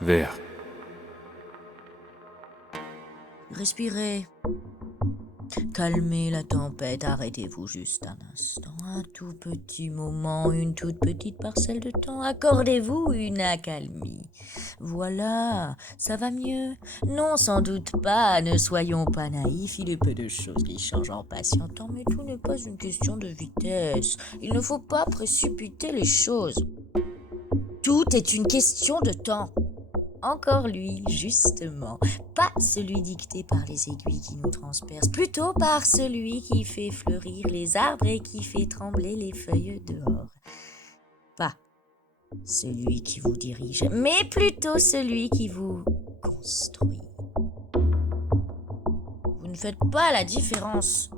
Vert. Respirez. Calmez la tempête, arrêtez-vous juste un instant, un tout petit moment, une toute petite parcelle de temps, accordez-vous une accalmie. Voilà, ça va mieux? Non, sans doute pas, ne soyons pas naïfs, il est peu de choses qui changent en patientant, mais tout n'est pas une question de vitesse. Il ne faut pas précipiter les choses. Tout est une question de temps. Encore lui, justement, pas celui dicté par les aiguilles qui nous transpercent, plutôt par celui qui fait fleurir les arbres et qui fait trembler les feuilles dehors. Pas celui qui vous dirige, mais plutôt celui qui vous construit. Vous ne faites pas la différence.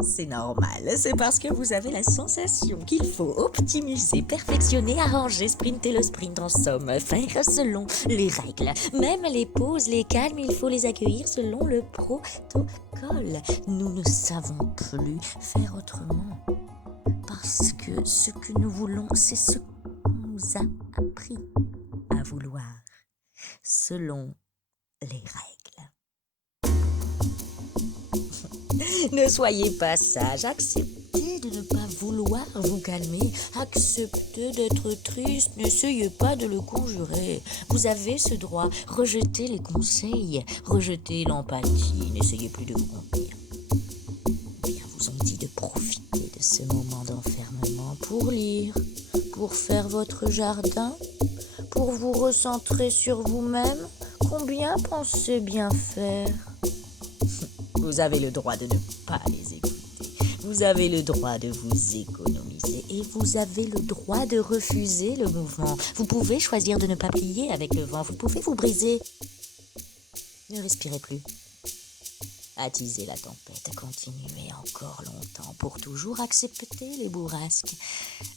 C'est normal, c'est parce que vous avez la sensation qu'il faut optimiser, perfectionner, arranger, sprinter le sprint en somme, faire selon les règles. Même les pauses, les calmes, il faut les accueillir selon le protocole. Nous ne savons plus faire autrement. Parce que ce que nous voulons, c'est ce qu'on nous a appris à vouloir, selon les règles. Ne soyez pas sage, acceptez de ne pas vouloir vous calmer, acceptez d'être triste, n'essayez pas de le conjurer. Vous avez ce droit, rejetez les conseils, rejetez l'empathie, n'essayez plus de vous contenir. Bien vous ont dit de profiter de ce moment d'enfermement pour lire, pour faire votre jardin, pour vous recentrer sur vous-même. Combien pensez bien faire ? Vous avez le droit de ne pas les écouter. Vous avez le droit de vous économiser. Et vous avez le droit de refuser le mouvement. Vous pouvez choisir de ne pas plier avec le vent. Vous pouvez vous briser. Ne respirez plus. Attisez la tempête. Continuez encore longtemps pour toujours accepter les bourrasques.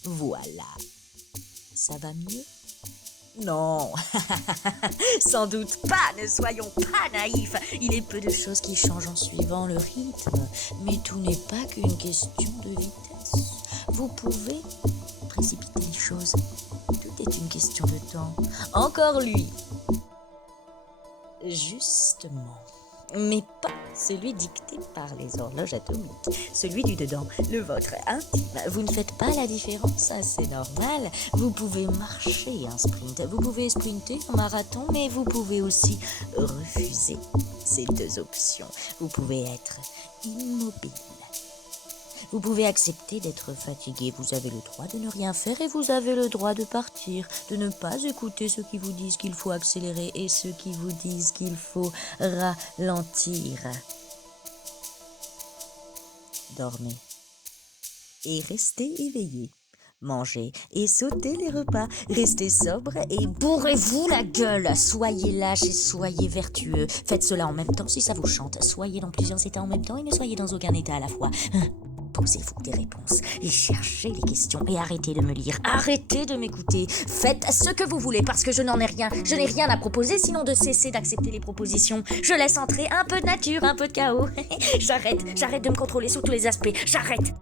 Voilà. Ça va mieux ? Non, sans doute pas, ne soyons pas naïfs. Il est peu de choses qui changent en suivant le rythme, mais tout n'est pas qu'une question de vitesse. Vous pouvez précipiter les choses, tout est une question de temps. Encore lui, justement, mais pas celui dicté par les horloges atomiques, celui du dedans, le vôtre intime. Vous ne faites pas la différence, c'est normal. Vous pouvez marcher un sprint, vous pouvez sprinter un marathon, mais vous pouvez aussi refuser ces deux options. Vous pouvez être immobile. Vous pouvez accepter d'être fatigué, vous avez le droit de ne rien faire et vous avez le droit de partir, de ne pas écouter ceux qui vous disent qu'il faut accélérer et ceux qui vous disent qu'il faut ralentir. Dormez et restez éveillé. Mangez et sautez les repas, restez sobre et bourrez-vous la gueule. Soyez lâche et soyez vertueux. Faites cela en même temps si ça vous chante. Soyez dans plusieurs états en même temps et ne soyez dans aucun état à la fois. Posez-vous des réponses et cherchez les questions et arrêtez de me lire, arrêtez de m'écouter. Faites ce que vous voulez parce que je n'en ai rien. Je n'ai rien à proposer sinon de cesser d'accepter les propositions. Je laisse entrer un peu de nature, un peu de chaos. J'arrête de me contrôler sous tous les aspects. J'arrête.